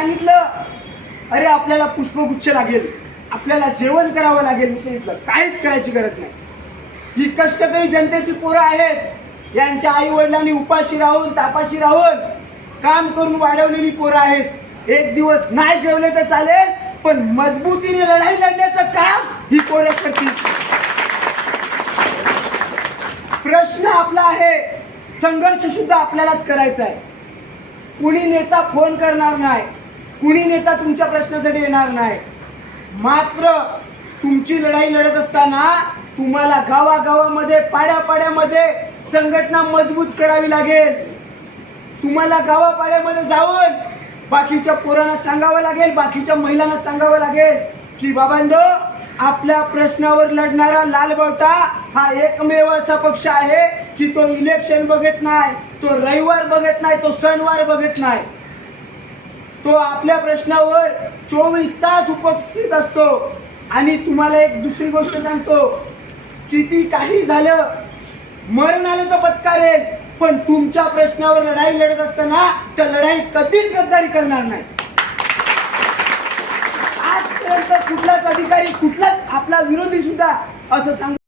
सांगितलं अरे आपल्याला पुष्पगुच्छ लागेल. आपल्याला जेवण करावं लागेल मी सांगितलं. काहीच करायची गरज नाही. ही कष्टकरी जनतेची पोरं आहेत. यांच्या आई वडिलांनी उपाशी राहून तापाशी राहून काम करून वाढवलेली पोरं आहेत. एक दिवस नाही जेवले तर चालेल पण मजबूतीने लढाई लढण्याचं काम ही पोरं करतील. प्रश्न आपला आहे. संघर्ष सुद्धा आपल्यालाच करायचा आहे. कुणी नेता फोन करणार नाही. कुणी नेता तुमच्या प्रश्नासाठी येणार नाही. मात्र तुमची लढाई लढत असताना तुम्हाला गावागावामध्ये पाड्यापाड्यामध्ये संघटना मजबूत करावी लागेल. तुम्हाला गावापाड्यामध्ये जाऊन बाकीच्या पोरांना सांगावं लागेल बाकीच्या महिलांना सांगावं लागेल की बाबांदो आपल्या प्रश्नावर लढणारा लालबावटा हा एकमेव असा पक्ष आहे की तो इलेक्शन बघत नाही तो रविवार बघत नाही तो सणवार बघत नाही. तो आपल्या प्रश्नावर चोवीस तास उपस्थित असतो. आणि तुम्हाला एक दुसरी गोष्ट सांगतो. किती काही झालं मरण आलं तर पत्कारेल पण तुमच्या प्रश्नावर लढाई लढत असताना त्या लढाईत कधीच गद्दारी करणार नाही. आजपर्यंत कुठलाच अधिकारी कुठलाच आपला विरोधी सुद्धा असं सांग